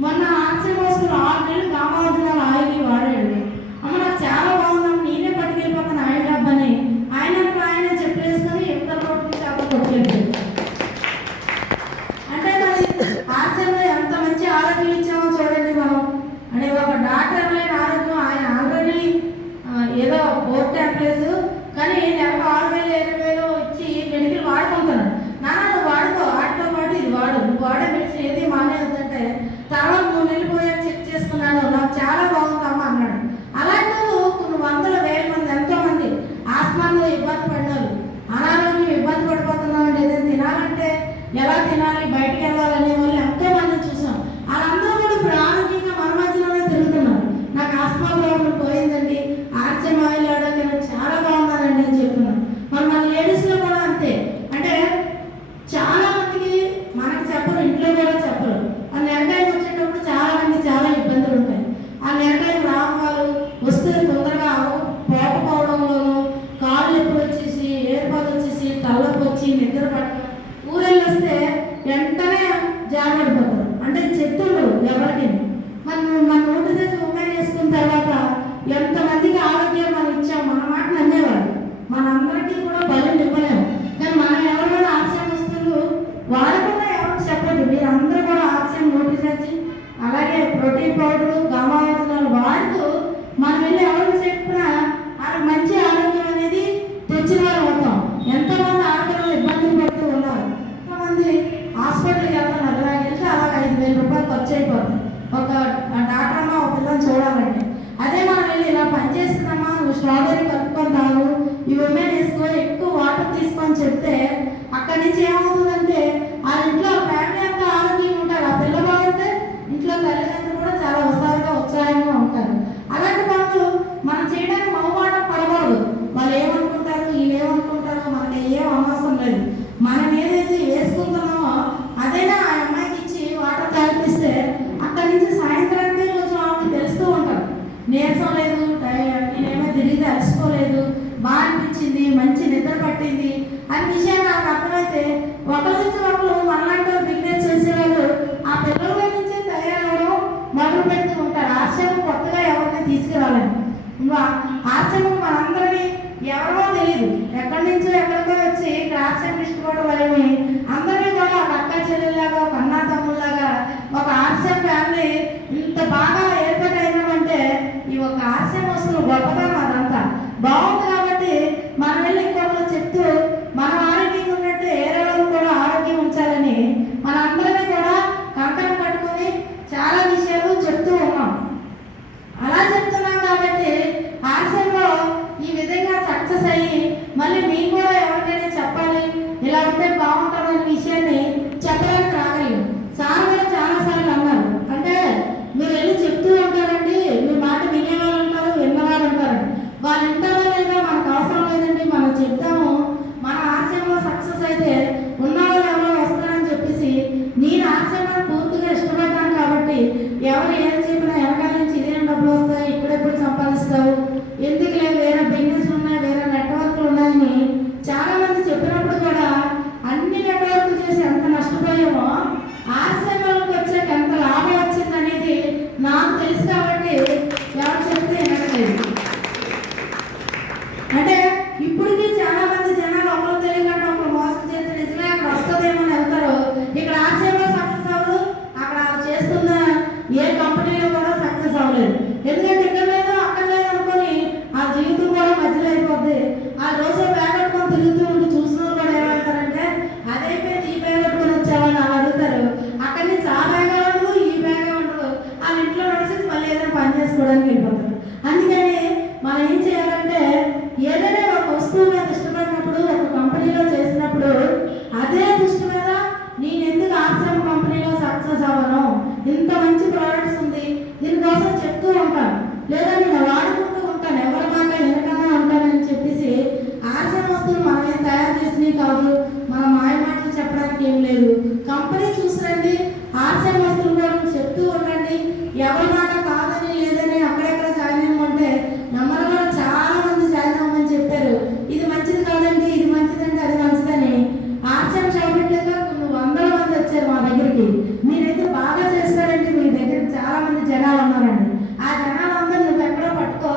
మొన్న ఆశయం వస్తువులు 6 నెలలు కామార్జునాలు ఆయిల్ వాడాడు. అమ్మ నాకు చాలా బాగుందమ్మ, నేనే పట్టుకెళ్ళిపోతాను ఆయిల్ డబ్బని ఆయనే చెప్పేసుకొని ఇతర రోడ్డు నుంచి అక్కడ పట్టుకెళ్ళాడు. అంటే మరి ఆశయంలో ఎంత మంచి ఆరోగ్యం ఇచ్చామో చూడండి మనం. అంటే ఒక డాక్టర్ లేని ఆరోగ్యం ఆయన ఆల్రెడీ ఏదో 4 ట్యాబ్లెట్స్ కానీ నెలకు 6,000 7,000 ఇచ్చి మెడికల్ వాడుకుంటున్నాడు. నాన్న నువ్వు వాడుకో, వాటితో పాటు ఇది వాడు, నువ్వు వాడే మెడిసిన్ ఏది మానేయొద్దంటే తర్వాత 3 నెలలు పోయాక చెక్ చేసుకున్నాను, నాకు చాలా బాగుందమ్మా అన్నాడు. అలాంటి కొన్ని వందల వేల మంది ఎంతోమంది ఆస్మాతో ఇబ్బంది పడినారు, అనారోగ్యం ఇబ్బంది పడిపోతున్నామండి. ఏదైనా తినాలంటే ఎలా తినాలి, బయటికి వెళ్ళాలనే వాళ్ళు ఎంతో మందిని చూసాం. వాళ్ళందరూ కూడా ఇప్పుడు ఆరోగ్యంగా మన మధ్యలోనే తిరుగుతున్నారు. నాకు ఆస్మా ప్రాబ్లం పోయిందండి, ఆర్సెమ్ ఆయిల్ వాడాక నాకు చాలా బాగున్నానండి అని చెప్తున్నాను. మన లేడీస్లో కూడా అంతే. అంటే చాలా మందికి మనకు చెప్పరు, ఇంట్లో కూడా చెప్పరు. ఆ నెల టైం వచ్చేటప్పుడు చాలా మంది చాలా ఇబ్బందులు ఉంటాయి. ఆ నెల టైం రావాలి వస్తే తొందరగా పోకపోవడంలోనూ కాళ్ళు ఎప్పుడు వచ్చేసి ఏర్పాటు వచ్చేసి తలనొప్పి వచ్చి నిద్ర పట్టడం, ఊరెళ్ళి వస్తే వెంటనే జాగ్రత్తపడతారు. అంటే చెప్తుండరు ఎవరికి. మన నోటి తెచ్చి ఉమ్మేలు వేసుకున్న తర్వాత ఎంతమందికి ఆరోగ్యం మనం ఇచ్చాం, మన మాట నమ్మేవాళ్ళు. మనందరికీ కూడా బలం ఇవ్వలేము. కానీ మనం ఎవరైనా ఆశయం వస్తువులు వాడకుండా ఎవరికి చెప్పదు. మీరు అందరూ కూడా ఆశయం నోటి తెచ్చి అలాగే ప్రోటీన్ పౌడరు గమావసనాలు వాడుతూ మనం వెళ్ళి ఎవరికి చెప్పినా వాళ్ళకి మంచి ఆరోగ్యం అనేది తెచ్చిన వారు అవుతాం. ఎంతోమంది ఆరోగ్యంలో ఇబ్బందులు పడుతూ ఉన్నారు. ఎంతోమంది హాస్పిటల్కి వెళ్తున్నారు. ఇలా వెళ్తే అలాగే 5,000 రూపాయలు ఖర్చు అయిపోతుంది ఒక డాక్టర్ అమ్మ ఒక పిల్లలు చూడాలంటే. అదే మనం వెళ్ళి ఇలా పనిచేస్తున్నామా, నువ్వు స్ట్రాబెర్రీ కలుపుకొని తాగు, ఈ ఉమెన్ వేసుకో, ఎక్కువ వాటర్ తీసుకొని చెప్తే అక్కడి నుంచి ఏమవుతుందంటే వాళ్ళ ఇంట్లో ఫ్యామిలీ అంతా ఆరోగ్యంగా ఉంటారు. ఆ పిల్ల బాగుంటే ఇంట్లో తల్లిదండ్రులు కూడా చాలా ఉత్సాహంగా ఉంటారు. అలాంటి పనులు మనం చేయడానికి మొహమాటం పడకూడదు. వాళ్ళు ఏమనుకుంటారు, వీళ్ళు ఏమనుకుంటారో మనకి ఏం అవసరం లేదు. మనం ఏదైతే వేసుకుంటున్నామో అదైనా ఆ అమ్మాయికి ఇచ్చి వాటర్ తాగిపిస్తే అక్కడి నుంచి సాయంత్రానికి కొంచెం ఆవిడకి తెలుస్తూ ఉంటారు. నీరసం లేదు, నేనేమో తిరిగితే అలసిపోలేదు, బాగా అనిపించింది, మంచి నిద్ర పట్టింది అనే విషయాన్ని నాకు అర్థమైతే ఒక సక్సెస్ అయ్యి మళ్ళీ మేము కూడా ఎవరికైనా చెప్పాలి, ఇలా ఉంటే బాగుంటుందనే విషయాన్ని చెప్పడానికి రాగలిగాం. సార్ కూడా చాలాసార్లు అన్నారు, అంటే మీరు వెళ్ళి చెప్తూ ఉంటారండి, మీ మాట వినేవాళ్ళు ఉంటారు, విన్నవాళ్ళు ఉంటారు, వాళ్ళు వింటారో లేదా మనకు అవసరం లేదండి, మనం చెప్తాము, మన ఆశయంలో సక్సెస్ అయితే ఉన్నవాళ్ళు ఎవరో వస్తారని చెప్పేసి నేను ఆశయాన్ని పూర్తిగా ఇష్టపడ్డాను. కాబట్టి ఎవరు ఏం చెప్పినా వెనకాల నుంచి ఇదేం డబ్బులు వస్తాయి, ఇక్కడెప్పుడు సంపాదిస్తావు, ఎందుకులే వేరే బిజినెస్ ఉన్నాయి, వేరే నెట్వర్క్లు ఉన్నాయని చాలా మంది చెప్పినప్పుడు కూడా అన్ని నెట్వర్క్లు చేసి ఎంత నష్టపోయామో ఆశయంలోకి వచ్చాక ఎంత లాభం వచ్చింది అనేది నాకు తెలుసు. కాబట్టి ఎవరు చెప్తే వినట్లేదు. అంటే ఇప్పటికీ చాలా మంది జనాలు ఒకరు తెలియకుండా ఒకరు మోసం చేస్తే నిజమే అక్కడ వస్తుందేమో అని వెళ్తారు. ఇక్కడ ఆశయంలో సక్సెస్ అవ్వదు, అక్కడ చేస్తున్న ఏ కంపెనీలో కూడా సక్సెస్ అవ్వలేదు. ఎందుకంటే ఇక్కడ లేదు అక్కడ లేదు అనుకొని ఆ జీవితం కూడా మధ్యలో అయిపోద్ది. ఆ రోజు బ్యాగ్ కట్టుకొని తిరుగుతూ ఉండి చూసిన వాళ్ళు కూడా ఏమంటారంటే అదైపోయింది, ఈ బ్యాగ్ కట్టుకొని వచ్చావని అలా అడుగుతారు. అక్కడి నుంచి ఆ బ్యాగ్ ఉండదు, ఈ బ్యాగ్ ఉండదు, వాళ్ళ ఇంట్లో నడిచేసి మళ్ళీ ఏదైనా పని చేసుకోవడానికి వెళ్ళిపోతారు. అందుకని మనం ఏం చేయాలంటే ఏదైనా ఒక వస్తువు మీద ఇష్టపడినప్పుడు, ఒక కంపెనీలో చేసినప్పుడు అదే దృష్టి మీద నేను ఎందుకు ఆశ్రమ కంపెనీలో సక్సెస్ అవ్వను, ఇంత మంచి ప్రోడక్ట్స్ ఉంది, దీనికోసం చెప్తూ ఉంటాను, లేదా నేను వాడుకుంటూ ఉంటాను, ఎవరి మాట వెనకన్నా ఉంటానని చెప్పేసి ఆశ్రమ వస్తువులు మనమే తయారు చేసినవి కాదు, మన మాయ మాటలు చెప్పడానికి ఏం లేదు. కంపెనీ చూసిరండి, ఆశ్రమ వస్తువులు కూడా చెప్తూ ఉండండి. ఎవరి మాట కాదని లేదని అక్కడెక్కడ జాయిన్ అయ్యమంటే నమ్మలు కూడా చాలా మంది జాయిన్ అవ్వమని చెప్పారు. ఇది మంచిది కాదండి, ఇది మంచిదండి, అది మంచిదని ఆశ్రమ షాపింగ్గా కొన్ని వందల మంది వచ్చారు మా దగ్గరికి. మీరైతే బాగా చేస్తారండి, మీ దగ్గర చాలా మంది జనాలు ఉన్నారండి. ఆ జనాలందరూ నువ్వు ఎక్కడో పట్టుకో,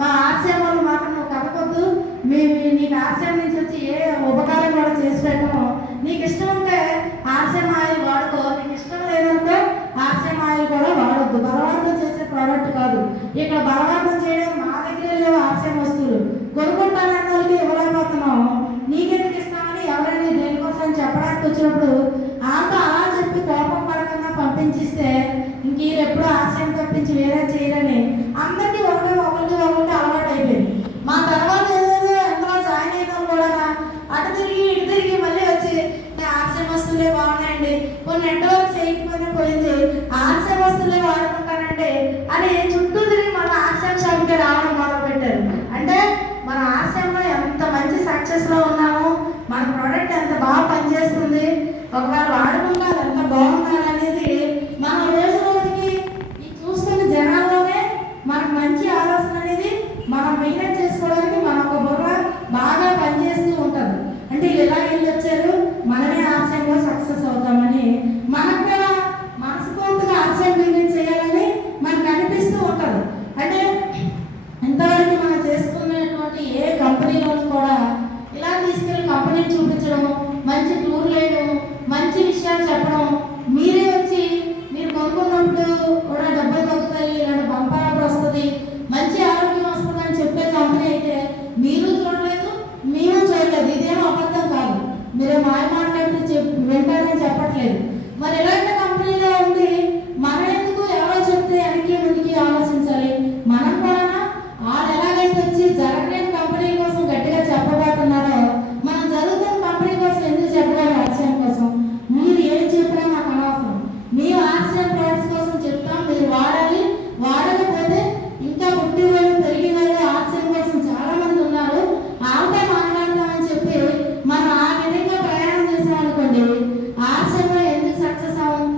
మా ఆశ్రమం వాళ్ళు మాత్రం నువ్వు కదకొద్దు, మేము నీకు ఆశ్రమం నుంచి వచ్చి ఏ ఉపకారం కూడా చేసి పెట్టము, నీకు ఇష్టం ఉంటే ఆశ్రమ ఆయిల్ వాడుకో, నీకు ఇష్టం లేదంటే ఆశ్రమ ఆయిల్ కూడా వాడొద్దు. బలవంతం చేసే ప్రోడక్ట్ కాదు. ఇక్కడ బలవంతం చేయడం మా దగ్గరే లేవు. ఆశ్రమ వస్తువులు కొనుక్కుంటానన్న వాళ్ళకి ఇవ్వలేకపోతున్నాము, నీకెందుకు ఇస్తామని ఎవరైనా దేనికోసం చెప్పడానికి వచ్చినప్పుడు ఆమె అలా చెప్పి కోపం పడకుండా పంపించిస్తే ఇంక ఎప్పుడూ ఆశ్రయం తప్పించి వేరే చేయరని అందరికీ ఒకరికి అలవాటు అయిపోయింది. మా తర్వాత ఏదో ఎంతలో జాయిన్ అయినా కూడా అటు తిరిగి ఇటు తిరిగి మళ్ళీ వచ్చి ఆశ్రమ వస్తువులే బాగున్నాయండి, కొన్ని నెట్వర్క్ చేయకపోయినా పోయింది, ఆశ్రమ వస్తువులే వాడుకుంటానంటే అని చుట్టూ తిరిగి మన ఆశ్రమ షాప్కి రావడం మొదలు పెట్టారు. అంటే మన ఆశ్రమంలో ఎంత మంచి సక్సెస్లో ఉన్నాము, మన ప్రోడక్ట్ ఎంత బాగా పనిచేస్తుంది, ఒకవేళ వాడుకుంటే అది ఎంత బాగుంటుంది అనేది మనం రోజు రోజుకి చూస్తున్న జనాల్లోనే మనకు మంచి ఆలోచన అనేది మనం మెయింటైన్ చేసుకోవడానికి మన ఒక బుర్ర బాగా పనిచేస్తూ ఉంటుంది. అంటే ఇలా వెళ్ళి వచ్చారు, మనమే ఆశయంలో సక్సెస్ అవుతామని మనకు కూడా మనస్ఫూర్తిగా ఆశయం మెయింటైన్ చేయాలని మనకు అనిపిస్తూ ఉంటుంది. అంటే ఇంతవరకు మనం చేసుకున్నటువంటి ఏ కంపెనీలోనూ కూడా ఇలా తీసుకెళ్ళి కంపెనీని చూపించడం, మంచి టూర్ వేయడం, మంచి విషయాలు చెప్పడం, మీరే వచ్చి మీరు కొనుక్కున్నప్పుడు కూడా డబ్బులు తగ్గుతాయి, ఇలాంటి బంపర్ ఆఫర్ వస్తుంది, మంచి ఆరోగ్యం వస్తుంది అని చెప్పే కంపెనీ అయితే మీరు చూడలేదు, మేము చూడలేదు. ఇదేమో అబద్ధం కాదు, మీరు మాయ మాట్లాడితే వింటారని చెప్పట్లేదు. మరి ఎలాంటి కంపెనీలో ఉంది మనం ఎందుకు ఎవరో చెప్తే వెనక్కి ముందుకి ఆలోచించాలి? మనం కూడా వాళ్ళు ఎలాగైతే వచ్చి జరగలేని కంపెనీ కోసం గట్టిగా చెప్పబోతున్నారో మనం జరుగుతున్న కంపెనీ కోసం ఎందుకు చెప్పగలం? ఆశయం కోసం మీరు ఏం చెప్పినా నాకు అనవసరం, మేము ఆశయం ప్రోడక్ట్స్ కోసం చెప్తాం, మీరు వాడాలి, వాడకపోతే ఇంకా పుట్టి వాళ్ళు పెరిగి వాళ్ళు ఆశయం కోసం చాలా మంది ఉన్నారు, ఆమెతో మాట్లాడతామని చెప్పి మనం ఆ విధంగా ప్రయాణం చేసామనుకోండి, ఆశయంలో ఎందుకు సక్సెస్ అవ్వం?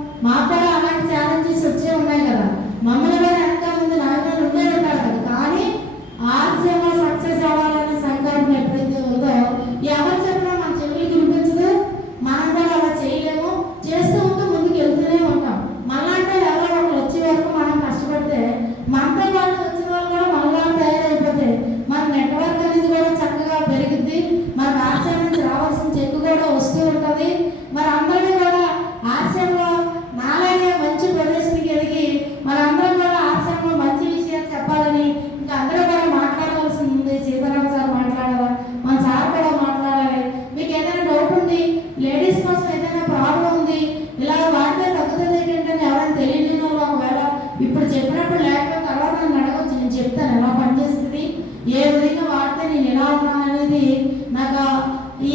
అనేది నాకు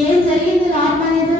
ఏం జరిగింది నాకు అనేది